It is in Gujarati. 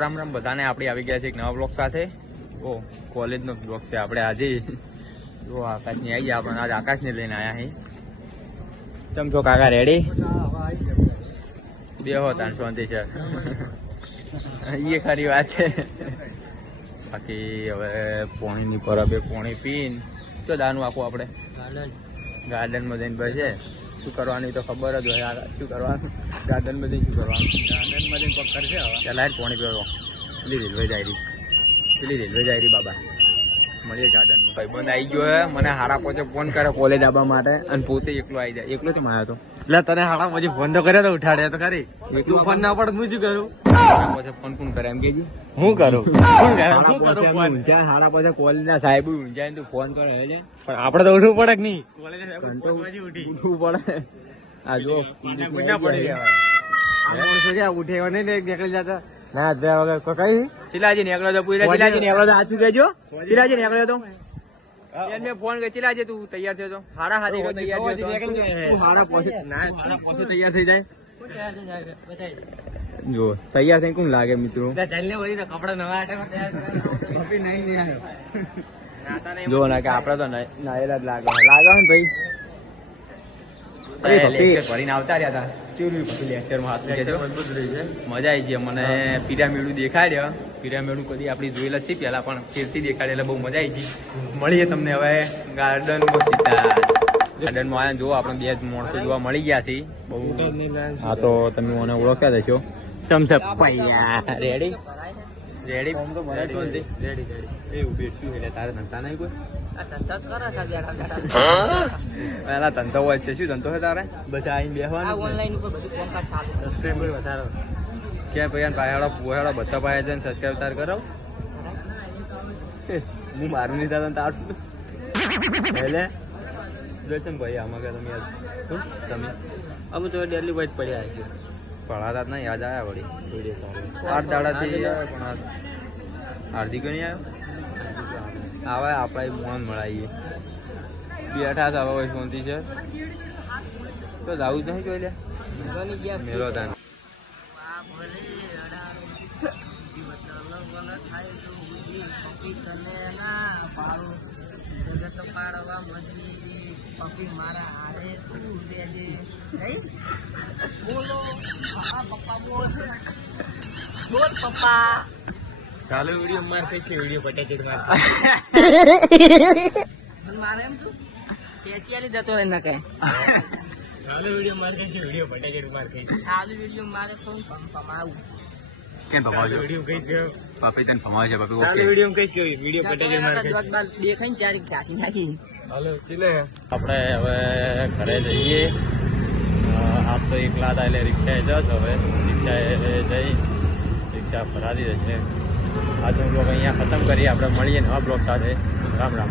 રામ રામ બધાને. આપણે આવી ગયા છે એક નવા બ્લોગ સાથે. ઓ કોલેજનો બ્લોગ છે આપણે આજે. જો આકાશની આવી ગયા, આપણે આજે આકાશને લઈને આવ્યા અહીં. તમે છો કાકા રેડી? બે હો તાન શાંતિ છે એ ખરી વાત છે. બાકી હવે પોણીની પર બે પોણી પીને તો દાનું આપવું આપણે ગાર્ડનમાં જઈને બસે. શું કરવાની તો ખબર જ હોય. શું કરવાનું ગાર્ડનમાં જઈને? શું કરવાનું ગાર્ડનમાં જઈને પગ કરશે. હવે ચાલ પોણી પીવો. પેલી રેલવે જાય રહી બાબા. મળીએ ગાર્ડનમાં. ભાઈબંધ આવી ગયો હે, મને હારા પોચે ફોન કરે કોલેજ આવવા માટે અને પોતે એકલો આવી જાય. એકલો જ માં આવ્યો તો. એટલે તને હાડા પછી ફોન તો કર્યો તો ઉઠાડ્યા તો ખરી. તું ફોન ના પડે હું શું કરું? પછી ફોન કોણ કરે એમ કેજી? હું કરું હાડા પછી કોલેજ ના સાહેબ ઊંઝાય તું ફોન કરે છે. પણ આપડે તો ઉઠવું પડે કે નહીં? ઉઠવું પડે. આ જો ગુંડા પડી ગયા. ઉઠે નહીં નીકળી જતા ના વગર કઈ ચિલાજી નીકળ્યો તો પૂરા. ચિલાજી નીકળ્યો તો આછું કેજો. ચિલાજી નીકળ્યો તો મેં ફોન કર્યો. ચિલાજી તું તૈયાર થયો તો હાડા હાથી હાડા પોસે તૈયાર થઈ જાય. જો તૈયાર થઈને કોણ લાગે મિત્રો? કપડા નવા જો ના કે આપડે તો નાયેલા જ લાગે ને ભાઈ. ભરીને આવતા રહ્યા હતા. કેવું પછી લેક્ચરમાં હાથ મજા આવી ગઈ. મને પિરામિડ દેખાડ્યા. પિરામિડ કદી આપડી જોયેલા છે પેલા, પણ ફેરથી દેખાડે એટલે બહુ મજા આવી ગઈ. મળીએ તમને હવે ગાર્ડનમાં. ગાર્ડનમાં આવ્યા જો આપણે બે માણસો જોવા મળી ગયા છે. બહુ હા તો તમે મને ઓળખ્યા જશો. થમ્સઅપ પૈયા રેડી રેડી એવું બેઠું એટલે તારે ધંધા નહીં કોઈ? એના ધંધો હોય છે. શું ધંધો છે તારે? બસ આવીને બેસવાનું. સબસ્ક્રાઈબર વધારો ક્યાં પૈયા પાયાળો પોયાળો બધા પાયા છે. સબસ્ક્રાઈબ તાર કરો. હું મારું નહીં થતા તાર એટલે જોઈશે ને ભાઈ આમાં કે તમે તમે અમુક તો ડેલી વાઇટ પડ્યા છે. પડાતા જ નહીં. યાદ આવ્યા વળી 8 દાડાથી પણ હાર્દિક નહીં આવ્યો. આવે આપણે મોન મળાવીએ. બેઠા હતા હવે શાંતિ છે તો જવું જ નહીં. જોઈ લે મેળો તાન ચાલુ વિડીયો માર કઈ છે? વિડીયો પટેચેડ માર મારે એમ તું ખેંચી જતો હોય ના કઈ. ચાલુ વિડીયો માર કઈ છે? વિડીયો પટેચેડ માર કઈ છે? ચાલુ વિડીયો મારે કોણ પમાવું કેમ ભમાવજો? વિડીયો કઈ છે? પાપી તને ભમાવજો બાપી. ચાલુ વિડીયો કઈ છે? વિડીયો પટેચેડ માર કઈ છે? દેખાય ને ચારી કાઢી નાખી. હાલો ચીલે આપણે હવે ઘરે જઈએ. આપ તો એકલા હતા એટલે રિક્ષાએ જશ. હવે રિક્ષાએ જઈ રિક્ષા ભરાતી જશે. આજનો બ્લોગ અહીંયા ખતમ કરીએ. આપણે મળીએ નવા બ્લોગ સાથે. રામ રામ.